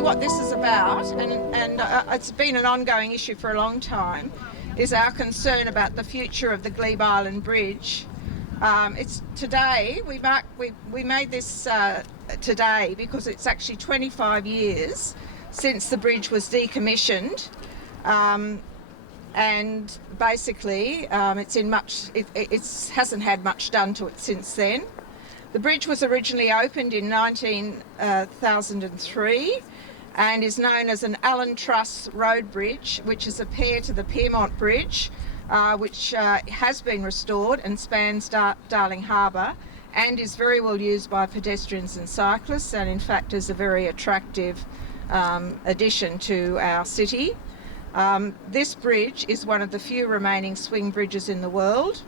really what this is about, and it's been an ongoing issue for a long time, is our concern about the future of the Glebe Island Bridge. It's today, we made this today because it's actually 25 years since the bridge was decommissioned, and basically it hasn't had much done to it since then. The bridge was originally opened in 2003 and is known as an Allen Truss Road Bridge, which is a pair to the Piermont Bridge, which has been restored and spans Darling Harbour and is very well used by pedestrians and cyclists, and in fact is a very attractive addition to our city. This bridge is one of the few remaining swing bridges in the world.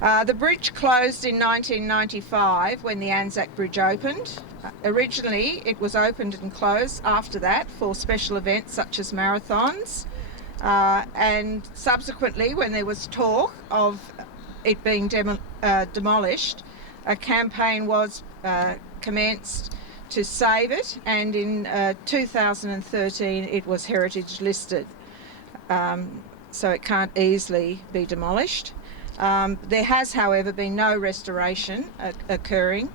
The bridge closed in 1995 when the Anzac Bridge opened. Originally it was opened and closed after that for special events such as marathons, and subsequently, when there was talk of it being demolished, a campaign was commenced to save it, and in 2013 it was heritage listed, so it can't easily be demolished. There has, however, been no restoration occurring,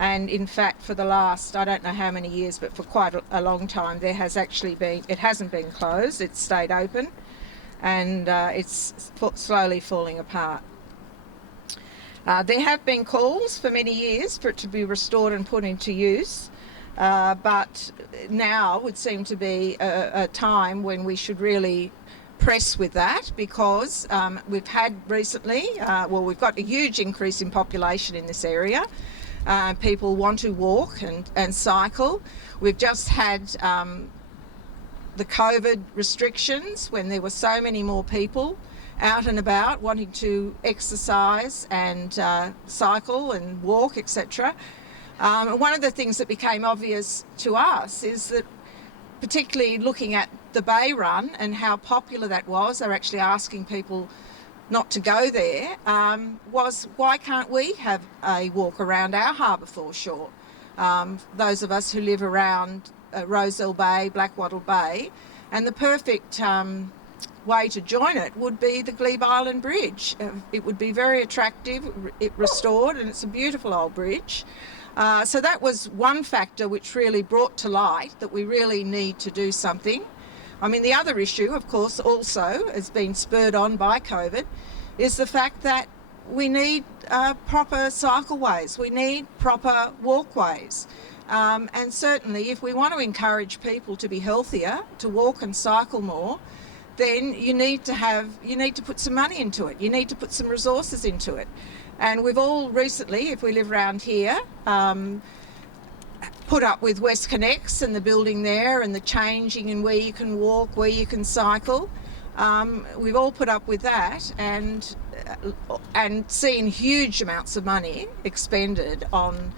and in fact for the last, I don't know how many years, but for quite a long time it hasn't been closed, it's stayed open, and it's slowly falling apart. There have been calls for many years for it to be restored and put into use, but now would seem to be a time when we should really press with that, because we've had recently, we've got a huge increase in population in this area. People want to walk and cycle. We've just had the COVID restrictions when there were so many more people out and about wanting to exercise and cycle and walk, etc. One of the things that became obvious to us is that, particularly looking at the Bay Run and how popular that was, they're actually asking people not to go there, was why can't we have a walk around our harbour foreshore? Those of us who live around Roselle Bay, Blackwattle Bay, and the perfect way to join it would be the Glebe Island Bridge. It would be very attractive, restored, and it's a beautiful old bridge. So that was one factor which really brought to light that we really need to do something. I mean, the other issue, of course, also has been spurred on by COVID, is the fact that we need proper cycleways, we need proper walkways. And certainly if we want to encourage people to be healthier, to walk and cycle more, then you need to put some money into it, you need to put some resources into it. And we've all recently, if we live around here, put up with West Connects and the building there and the changing and where you can walk, where you can cycle. We've all put up with that and seen huge amounts of money expended on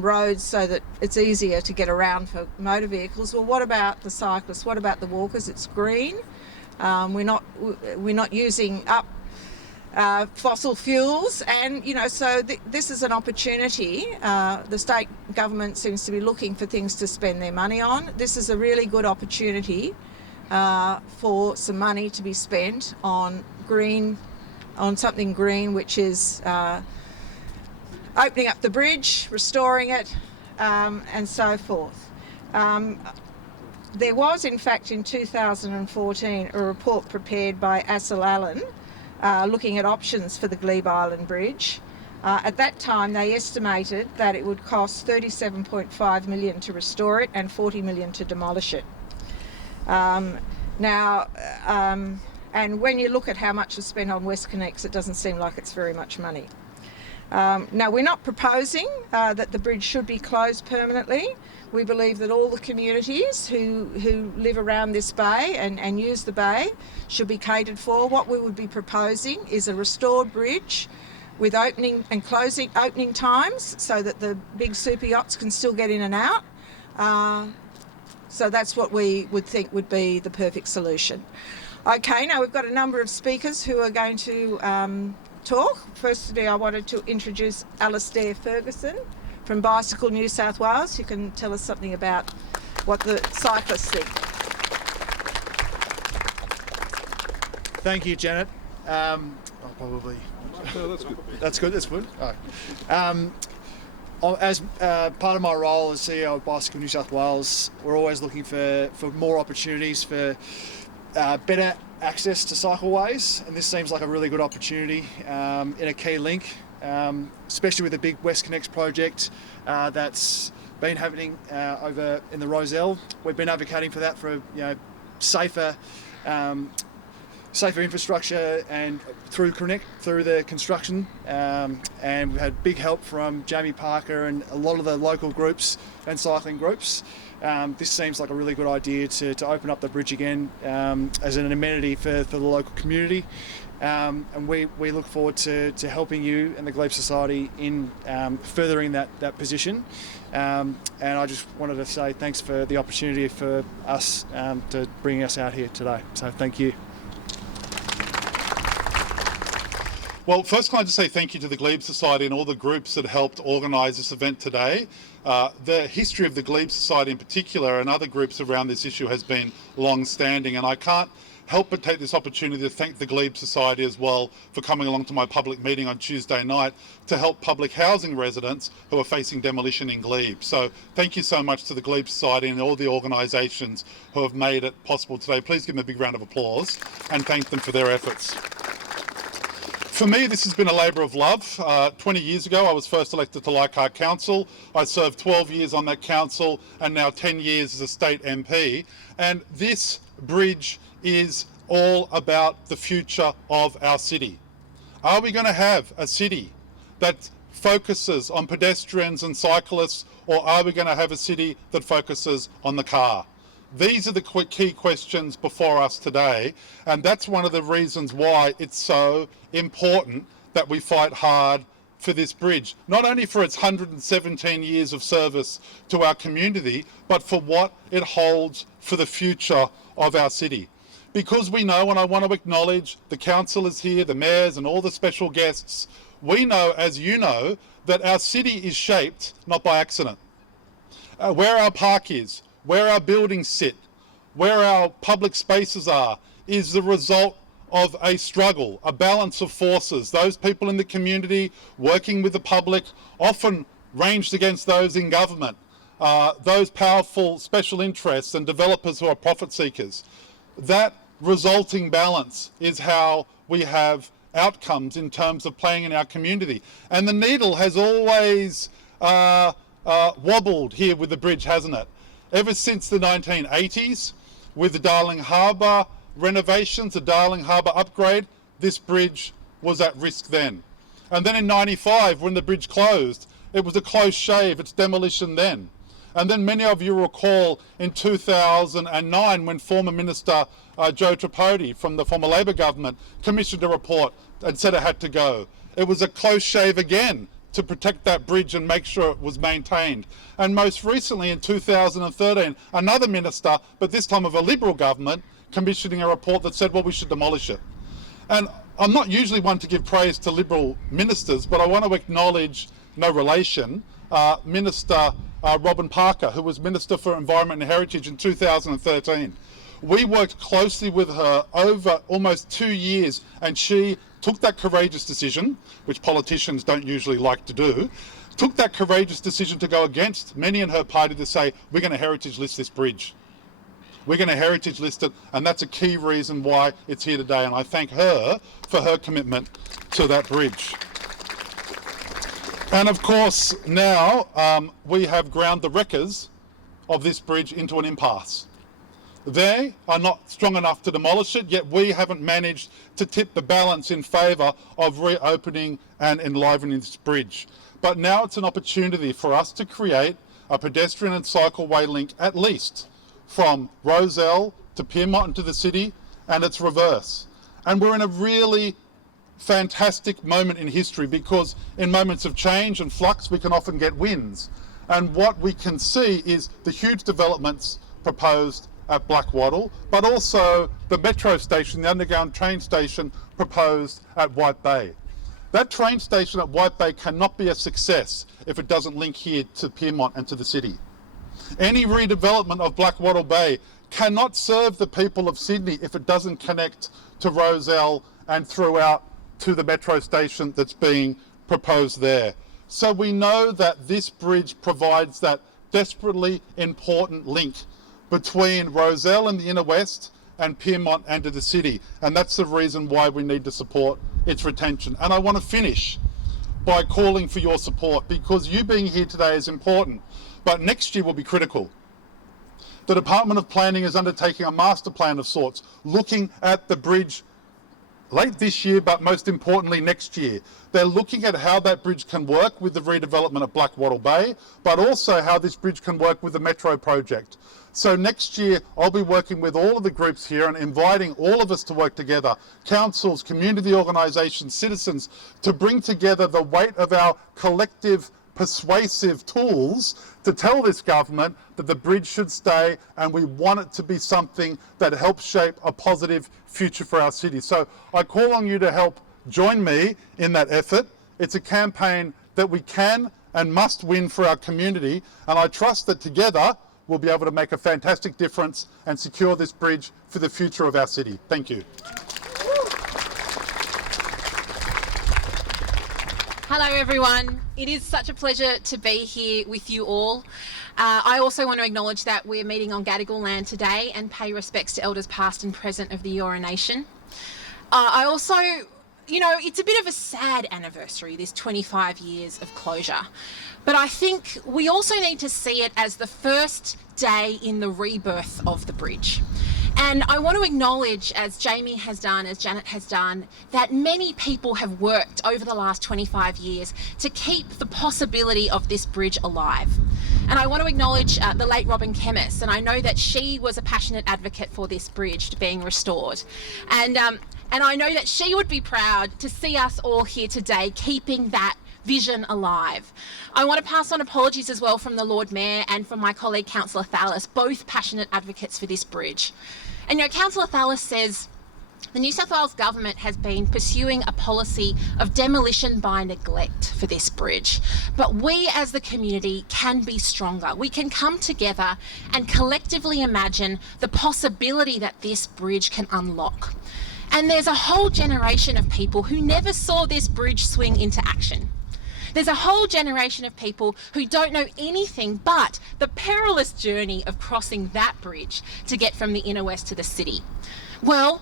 roads so that it's easier to get around for motor vehicles. Well, what about the cyclists? What about the walkers? It's green. We're not using up fossil fuels, and so this is an opportunity. The state government seems to be looking for things to spend their money on. This is a really good opportunity for some money to be spent on something green, which is opening up the bridge, restoring it, and so forth. There was, in fact, in 2014 a report prepared by Assel Allen looking at options for the Glebe Island Bridge. At that time they estimated that it would cost $37.5 million to restore it and $40 million to demolish it. And when you look at how much is spent on West Connects, it doesn't seem like it's very much money. Now, we're not proposing that the bridge should be closed permanently. We believe that all the communities who live around this bay and use the bay should be catered for. What we would be proposing is a restored bridge with opening times so that the big super yachts can still get in and out. So that's what we would think would be the perfect solution. Okay, now we've got a number of speakers who are going to talk. Firstly, I wanted to introduce Alastair Ferguson from Bicycle New South Wales, who can tell us something about what the cyclists think. Thank you, Janet. I'll probably. Oh, that's good. That's good. That's good. As part of my role as CEO of Bicycle New South Wales, we're always looking for more opportunities for better access to cycleways, and this seems like a really good opportunity in a key link, especially with the big West Connects project that's been happening over in the Rozelle. We've been advocating for that for safer infrastructure and through the construction, and we've had big help from Jamie Parker and a lot of the local groups and cycling groups. This seems like a really good idea to open up the bridge again as an amenity for the local community, and we look forward to helping you and the Glebe Society in furthering that position. And I just wanted to say thanks for the opportunity for us to bring us out here today. So thank you. Well, first, can I just say thank you to the Glebe Society and all the groups that helped organise this event today. The history of the Glebe Society in particular and other groups around this issue has been long-standing, and I can't help but take this opportunity to thank the Glebe Society as well for coming along to my public meeting on Tuesday night to help public housing residents who are facing demolition in Glebe. So thank you so much to the Glebe Society and all the organisations who have made it possible today. Please give them a big round of applause and thank them for their efforts. For me, this has been a labour of love. 20 years ago, I was first elected to Leichhardt Council. I served 12 years on that council and now 10 years as a state MP. And this bridge is all about the future of our city. Are we going to have a city that focuses on pedestrians and cyclists, or are we going to have a city that focuses on the car? These are the key questions before us today, and that's one of the reasons why it's so important that we fight hard for this bridge, not only for its 117 years of service to our community, but for what it holds for the future of our city. Because we know, and I want to acknowledge the councillors here, the mayors and all the special guests, we know, as you know, that our city is shaped not by accident. Where our park is, where our buildings sit, where our public spaces are, is the result of a struggle, a balance of forces. Those people in the community working with the public, often ranged against those in government, those powerful special interests and developers who are profit seekers. That resulting balance is how we have outcomes in terms of playing in our community. And the needle has always wobbled here with the bridge, hasn't it? Ever since the 1980s, with the Darling Harbour renovations, the Darling Harbour upgrade, this bridge was at risk then. And then in 95, when the bridge closed, it was a close shave, it's demolition then. And then many of you recall in 2009 when former Minister Joe Tripodi from the former Labor government commissioned a report and said it had to go. It was a close shave again to protect that bridge and make sure it was maintained. And most recently in 2013, another minister, but this time of a Liberal government, commissioning a report that said, well, we should demolish it. And I'm not usually one to give praise to Liberal ministers, but I want to acknowledge, no relation, Minister Robin Parker, who was Minister for Environment and Heritage in 2013. We worked closely with her over almost 2 years, and she took that courageous decision, which politicians don't usually like to do, took that courageous decision to go against many in her party to say, we're going to heritage list this bridge. We're going to heritage list it, and that's a key reason why it's here today, and I thank her for her commitment to that bridge. And of course, now we have ground the wreckers of this bridge into an impasse. They are not strong enough to demolish it, yet we haven't managed to tip the balance in favour of reopening and enlivening this bridge. But now it's an opportunity for us to create a pedestrian and cycleway link, at least from Rozelle to Pyrmont into the city, and its reverse. And we're in a really fantastic moment in history, because in moments of change and flux we can often get wins. And what we can see is the huge developments proposed at Blackwattle, but also the metro station, the underground train station proposed at White Bay. That train station at White Bay cannot be a success if it doesn't link here to Pyrmont and to the city. Any redevelopment of Blackwattle Bay cannot serve the people of Sydney if it doesn't connect to Rozelle and throughout to the metro station that's being proposed there. So we know that this bridge provides that desperately important link between Rozelle and the inner west and Pyrmont and to the city. And that's the reason why we need to support its retention. And I want to finish by calling for your support, because you being here today is important, but next year will be critical. The Department of Planning is undertaking a master plan of sorts, looking at the bridge late this year, but most importantly next year. They're looking at how that bridge can work with the redevelopment of Blackwattle Bay, but also how this bridge can work with the Metro project. So next year, I'll be working with all of the groups here and inviting all of us to work together, councils, community organisations, citizens, to bring together the weight of our collective persuasive tools to tell this government that the bridge should stay, and we want it to be something that helps shape a positive future for our city. So I call on you to help join me in that effort. It's a campaign that we can and must win for our community, and I trust that together we'll be able to make a fantastic difference and secure this bridge for the future of our city. Thank you. Hello everyone, it is such a pleasure to be here with you all. I also want to acknowledge that we're meeting on Gadigal land today and pay respects to elders past and present of the Eora Nation. I also, it's a bit of a sad anniversary, this 25 years of closure. But I think we also need to see it as the first day in the rebirth of the bridge. And I want to acknowledge, as Jamie has done, as Janet has done, that many people have worked over the last 25 years to keep the possibility of this bridge alive. And I want to acknowledge the late Robin Kemmis, and I know that she was a passionate advocate for this bridge being restored. And I know that she would be proud to see us all here today keeping that vision alive. I want to pass on apologies as well from the Lord Mayor and from my colleague Councillor Thallis, both passionate advocates for this bridge. And Councillor Thallis says the New South Wales government has been pursuing a policy of demolition by neglect for this bridge. But we as the community can be stronger. We can come together and collectively imagine the possibility that this bridge can unlock. And there's a whole generation of people who never saw this bridge swing into action. There's a whole generation of people who don't know anything but the perilous journey of crossing that bridge to get from the inner west to the city. Well,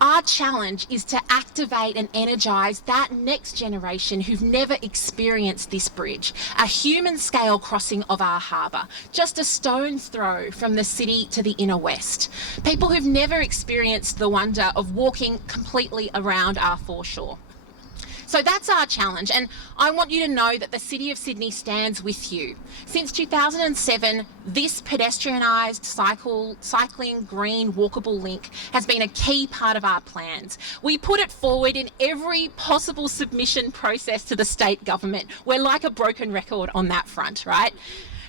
our challenge is to activate and energise that next generation who've never experienced this bridge, a human scale crossing of our harbour, just a stone's throw from the city to the inner west. People who've never experienced the wonder of walking completely around our foreshore. So that's our challenge, and I want you to know that the City of Sydney stands with you. Since 2007, this pedestrianised cycling green walkable link has been a key part of our plans. We put it forward in every possible submission process to the state government. We're like a broken record on that front, right?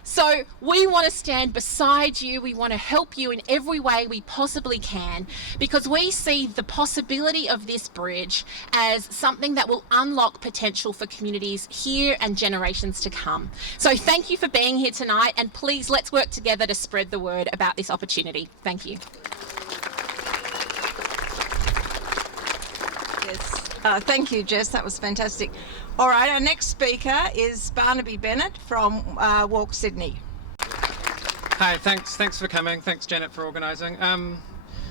So we want to stand beside you, we want to help you in every way we possibly can, because we see the possibility of this bridge as something that will unlock potential for communities here and generations to come. So thank you for being here tonight, and please let's work together to spread the word about this opportunity. Thank you. Thank you, Jess. That was fantastic. All right, our next speaker is Barnaby Bennett from Walk Sydney. Hi, thanks for coming. Thanks, Janet, for organising.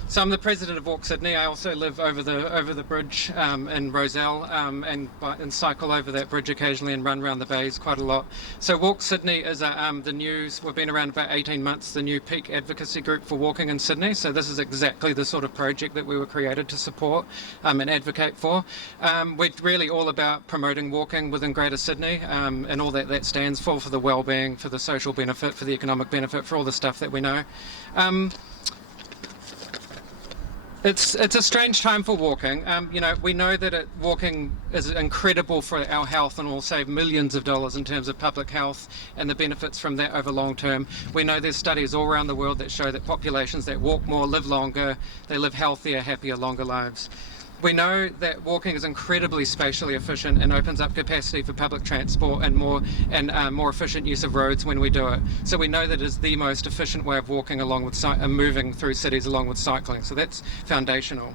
So I'm the president of Walk Sydney. I also live over the bridge in Rozelle and cycle over that bridge occasionally and run around the bays quite a lot. So Walk Sydney is we've been around about 18 months, the new peak advocacy group for walking in Sydney. So this is exactly the sort of project that we were created to support and advocate for. We're really all about promoting walking within Greater Sydney and all that stands for the well-being, for the social benefit, for the economic benefit, for all the stuff that we know. It's a strange time for walking. We know that walking is incredible for our health and will save millions of dollars in terms of public health and the benefits from that over long term. We know there's studies all around the world that show that populations that walk more live longer, they live healthier, happier, longer lives. We know that walking is incredibly spatially efficient and opens up capacity for public transport and more efficient use of roads when we do it. So we know that it is the most efficient way of walking along with moving through cities along with cycling. So that's foundational.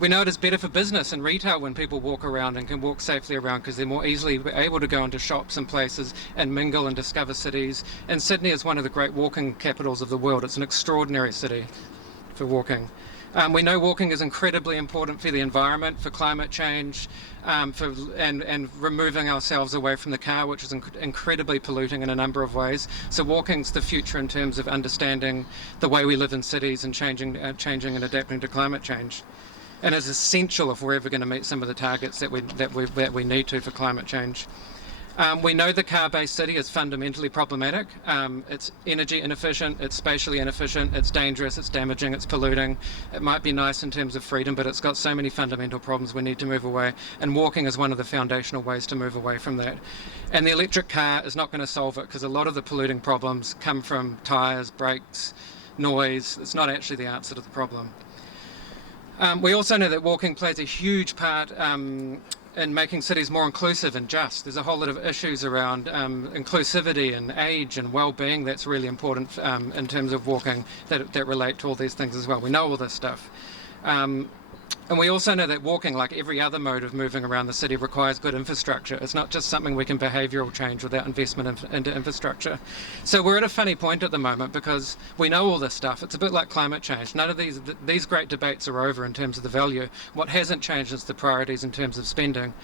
We know it is better for business and retail when people walk around and can walk safely around because they're more easily able to go into shops and places and mingle and discover cities. And Sydney is one of the great walking capitals of the world. It's an extraordinary city for walking. We know walking is incredibly important for the environment, for climate change, and removing ourselves away from the car, which is incredibly polluting in a number of ways. So walking's the future in terms of understanding the way we live in cities and changing and adapting to climate change. And is essential if we're ever going to meet some of the targets that we need to for climate change. We know the car-based city is fundamentally problematic. It's energy inefficient, it's spatially inefficient, it's dangerous, it's damaging, it's polluting. It might be nice in terms of freedom, but it's got so many fundamental problems we need to move away. And walking is one of the foundational ways to move away from that. And the electric car is not going to solve it because a lot of the polluting problems come from tyres, brakes, noise. It's not actually the answer to the problem. We also know that walking plays a huge part in making cities more inclusive and just. There's a whole lot of issues around inclusivity and age and well-being that's really important in terms of walking that relate to all these things as well. We know all this stuff. And we also know that walking, like every other mode of moving around the city, requires good infrastructure. It's not just something we can behavioural change without investment into infrastructure. So we're at a funny point at the moment because we know all this stuff. It's a bit like climate change. None of these great debates are over in terms of the value. What hasn't changed is the priorities in terms of spending.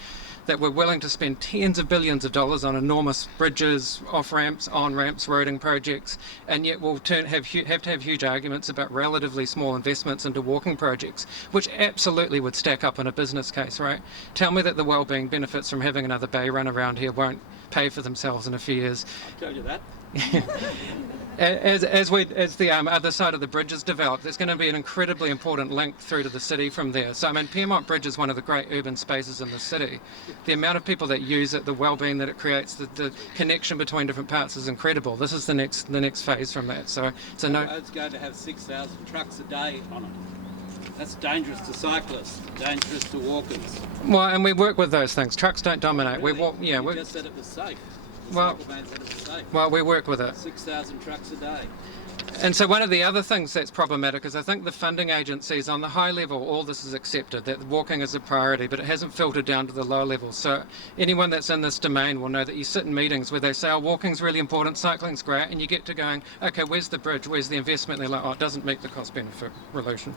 That we're willing to spend tens of billions of dollars on enormous bridges, off-ramps, on-ramps, roading projects, and yet we'll have to have huge arguments about relatively small investments into walking projects, which absolutely would stack up in a business case, right? Tell me that the wellbeing benefits from having another bay run around here won't pay for themselves in a few years. I'll tell you that. As the other side of the bridge is developed, there's going to be an incredibly important link through to the city from there. So I mean, Piermont Bridge is one of the great urban spaces in the city. The amount of people that use it, the well-being that it creates, the connection between different parts is incredible. This is the next phase from that. So It's going to have 6,000 trucks a day on it. That's dangerous to cyclists, dangerous to walkers. Well, and we work with those things. Trucks don't dominate. Really? We walk. Yeah, you we just said it was safe. The Well- cycle man said it was safe. well, we work with it. 6,000 trucks a day. And so one of the other things that's problematic is I think the funding agencies on the high level, all this is accepted, that walking is a priority, but it hasn't filtered down to the lower levels. So anyone that's in this domain will know that you sit in meetings where they say, oh, walking's really important, cycling's great, and you get to going, okay, where's the bridge, where's the investment? And they're like, oh, it doesn't meet the cost-benefit relation.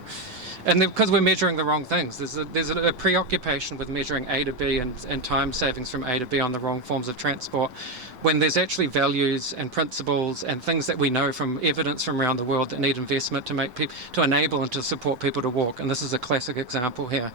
And because we're measuring the wrong things, there's a preoccupation with measuring A to B and time savings from A to B on the wrong forms of transport, when there's actually values and principles and things that we know from evidence from around the world that need investment to make to enable and to support people to walk. And this is a classic example here.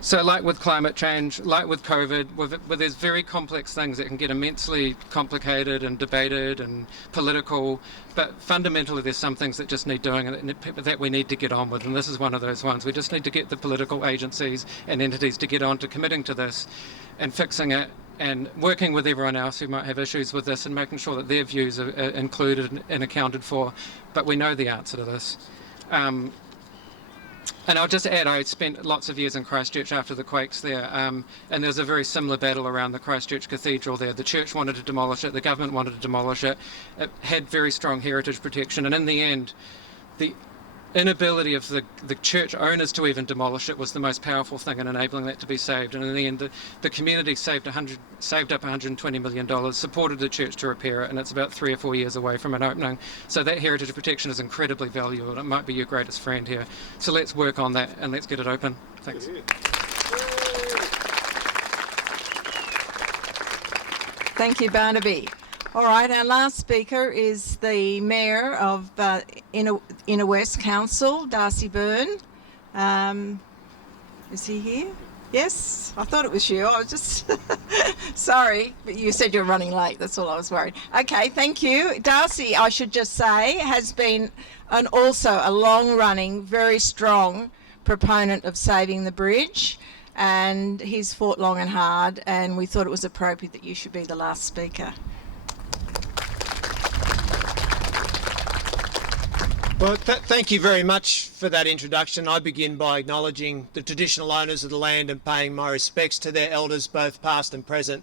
So like with climate change, like with COVID, where there's very complex things that can get immensely complicated and debated and political, but fundamentally there's some things that just need doing and that we need to get on with, and this is one of those ones. We just need to get the political agencies and entities to get on to committing to this and fixing it and working with everyone else who might have issues with this and making sure that their views are included and accounted for, but we know the answer to this. And I'll just add, I spent lots of years in Christchurch after the quakes there, and there was a very similar battle around the Christchurch Cathedral there. The church wanted to demolish it, the government wanted to demolish it. It had very strong heritage protection, and in the end, the inability of the church owners to even demolish it was the most powerful thing in enabling that to be saved. And in the end, the community saved up $120 million, supported the church to repair it, and it's about 3 or 4 years away from it opening. So that heritage protection is incredibly valuable. It might be your greatest friend here. So let's work on that and let's get it open. Thanks. Thank you, Barnaby. All right, our last speaker is the Mayor of Inner West Council, Darcy Byrne. Is he here? Yes, I thought it was you. I was just sorry, but you said you're running late. That's all I was worried. Okay, thank you. Darcy, I should just say, has been also a long-running, very strong proponent of saving the bridge, and he's fought long and hard, and we thought it was appropriate that you should be the last speaker. Well, thank you very much for that introduction. I begin by acknowledging the traditional owners of the land and paying my respects to their elders, both past and present.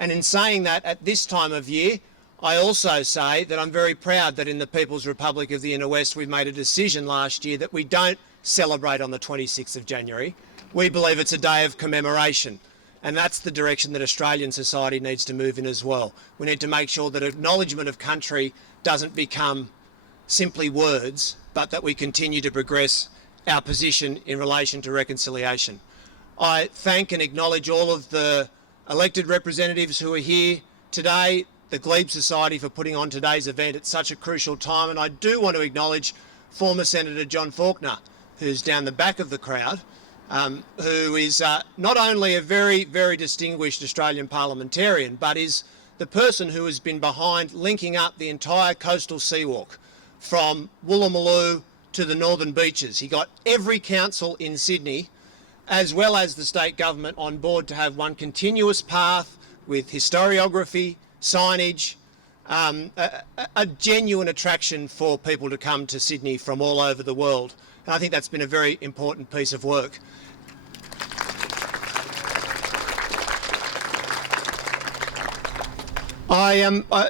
And in saying that, at this time of year, I also say that I'm very proud that in the People's Republic of the Inner West we've made a decision last year that we don't celebrate on the 26th of January. We believe it's a day of commemoration, and that's the direction that Australian society needs to move in as well. We need to make sure that acknowledgement of country doesn't become simply words, but that we continue to progress our position in relation to reconciliation. I thank and acknowledge all of the elected representatives who are here today, the Glebe Society for putting on today's event at such a crucial time, and I do want to acknowledge former Senator John Faulkner, who's down the back of the crowd, who is not only a very, very distinguished Australian parliamentarian, but is the person who has been behind linking up the entire coastal seawalk from Woolloomooloo to the northern beaches. He got every council in Sydney, as well as the state government, on board to have one continuous path with historiography, signage, a genuine attraction for people to come to Sydney from all over the world. And I think that's been a very important piece of work.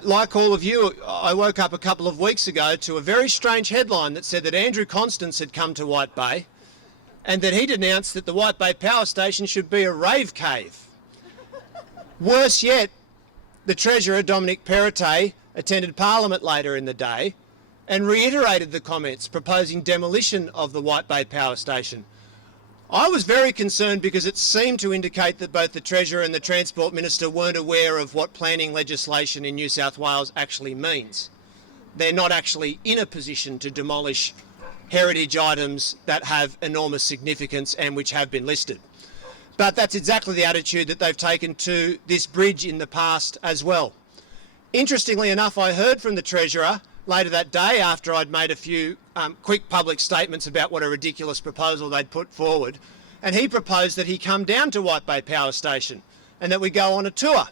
Like all of you, I woke up a couple of weeks ago to a very strange headline that said that Andrew Constance had come to White Bay and that he'd announced that the White Bay Power Station should be a rave cave. Worse yet, the Treasurer, Dominic Perrottet, attended Parliament later in the day and reiterated the comments proposing demolition of the White Bay Power Station. I was very concerned because it seemed to indicate that both the Treasurer and the Transport Minister weren't aware of what planning legislation in New South Wales actually means. They're not actually in a position to demolish heritage items that have enormous significance and which have been listed. But that's exactly the attitude that they've taken to this bridge in the past as well. Interestingly enough, I heard from the Treasurer later that day, after I'd made a few quick public statements about what a ridiculous proposal they'd put forward, and he proposed that he come down to White Bay Power Station and that we go on a tour.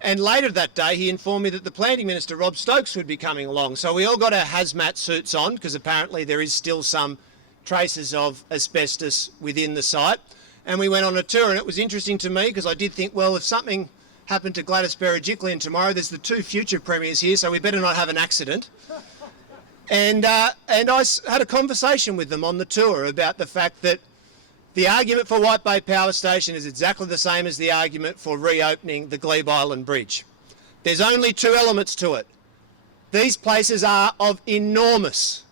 And later that day he informed me that the Planning Minister, Rob Stokes, would be coming along. So we all got our hazmat suits on, because apparently there is still some traces of asbestos within the site, and we went on a tour. And it was interesting to me because I did think, well, if something happened to Gladys Berejiklian tomorrow, there's the two future premiers here, so we better not have an accident. And I had a conversation with them on the tour about the fact that the argument for White Bay Power Station is exactly the same as the argument for reopening the Glebe Island Bridge. There's only two elements to it. These places are of enormous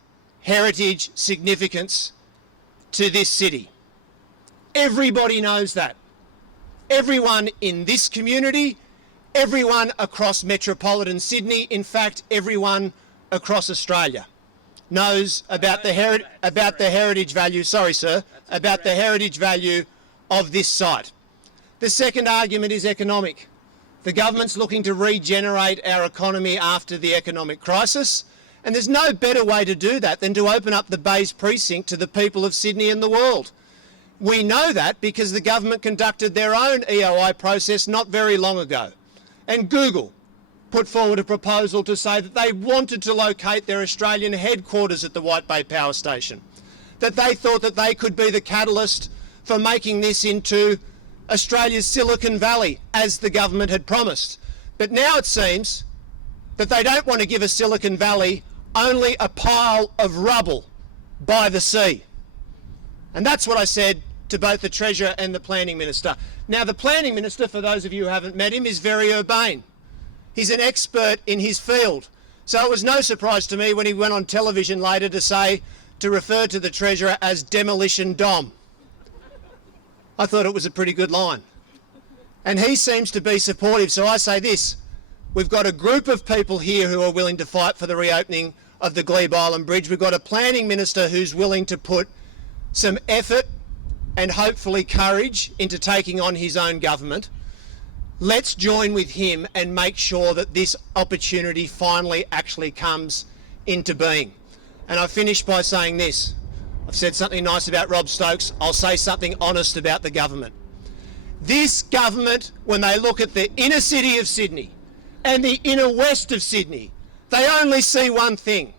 heritage significance to this city. Everybody knows that. Everyone in this community, everyone across metropolitan Sydney, in fact, everyone across Australia knows about the heritage value, sorry sir, about the heritage value of this site. The second argument is economic. The government's looking to regenerate our economy after the economic crisis, and there's no better way to do that than to open up the Bays precinct to the people of Sydney and the world. We know that because the government conducted their own EOI process not very long ago. And Google put forward a proposal to say that they wanted to locate their Australian headquarters at the White Bay Power Station, that they thought that they could be the catalyst for making this into Australia's Silicon Valley, as the government had promised. But now it seems that they don't want to give us Silicon Valley, only a pile of rubble by the sea. And that's what I said to both the Treasurer and the Planning Minister. Now, the Planning Minister, for those of you who haven't met him, is very urbane. He's an expert in his field. So it was no surprise to me when he went on television later to refer to the Treasurer as Demolition Dom. I thought it was a pretty good line. And he seems to be supportive, so I say this: we've got a group of people here who are willing to fight for the reopening of the Glebe Island Bridge. We've got a Planning Minister who's willing to put some effort and hopefully courage into taking on his own government. Let's join with him and make sure that this opportunity finally actually comes into being. And I finish by saying this. I've said something nice about Rob Stokes. I'll say something honest about the government. This government, when they look at the inner city of Sydney and the inner west of Sydney, they only see one thing.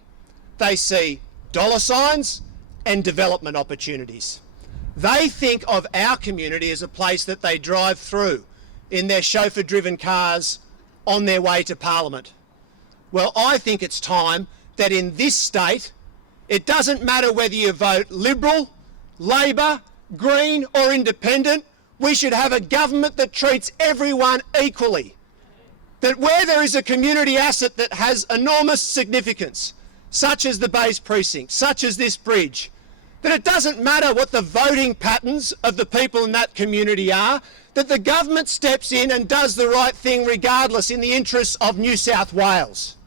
They see dollar signs and development opportunities. They think of our community as a place that they drive through in their chauffeur-driven cars on their way to Parliament. Well, I think it's time that in this state, it doesn't matter whether you vote Liberal, Labor, Green or Independent, we should have a government that treats everyone equally. That where there is a community asset that has enormous significance, such as the Bays Precinct, such as this bridge, that it doesn't matter what the voting patterns of the people in that community are, that the government steps in and does the right thing regardless in the interests of New South Wales.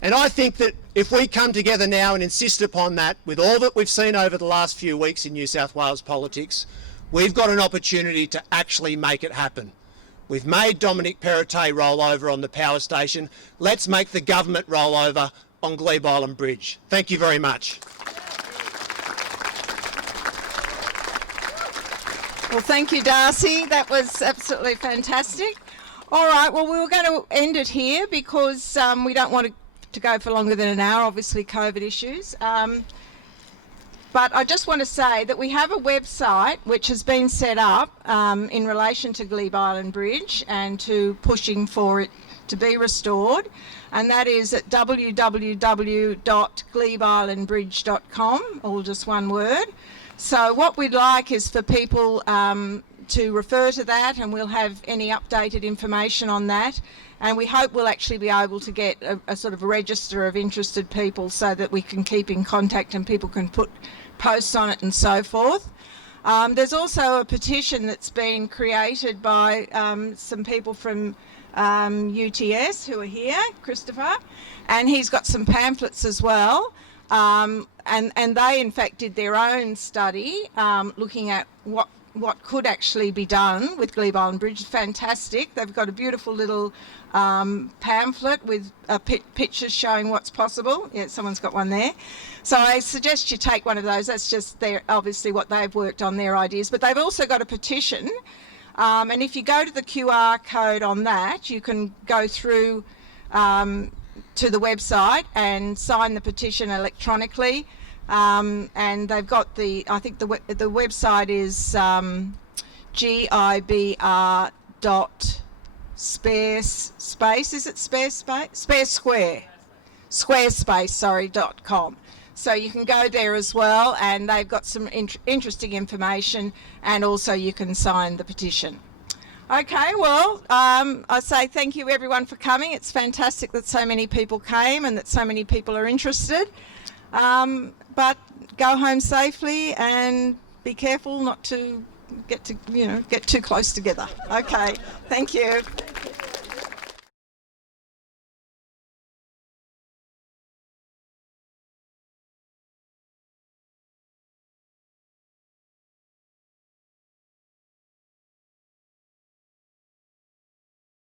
And I think that if we come together now and insist upon that, with all that we've seen over the last few weeks in New South Wales politics, we've got an opportunity to actually make it happen. We've made Dominic Perrottet roll over on the power station. Let's make the government roll over on Glebe Island Bridge. Thank you very much. Well, thank you, Darcy. That was absolutely fantastic. All right, well, we were going to end it here because we don't want to go for longer than an hour, obviously COVID issues. But I just want to say that we have a website which has been set up in relation to Glebe Island Bridge and to pushing for it to be restored, and that is at www.glebeislandbridge.com, all just one word. So what we'd like is for people to refer to that, and we'll have any updated information on that. And we hope we'll actually be able to get a sort of a register of interested people so that we can keep in contact and people can put posts on it and so forth. There's also a petition that's been created by some people from UTS who are here, Christopher, and he's got some pamphlets as well. And they in fact did their own study looking at what could actually be done with Glebe Island Bridge. It's fantastic. They've got a beautiful little pamphlet with pictures showing what's possible. Yeah, someone's got one there. So I suggest you take one of those. That's just obviously what they've worked on, their ideas. But they've also got a petition. And if you go to the QR code on that, you can go through to the website and sign the petition electronically. And they've got I think the website is gibr.sparespace, is it Squarespace.com. So you can go there as well, and they've got some interesting information, and also you can sign the petition. Okay, well, I say thank you everyone for coming. It's fantastic that so many people came and that so many people are interested. But go home safely and be careful not to get too close together. Okay, thank you.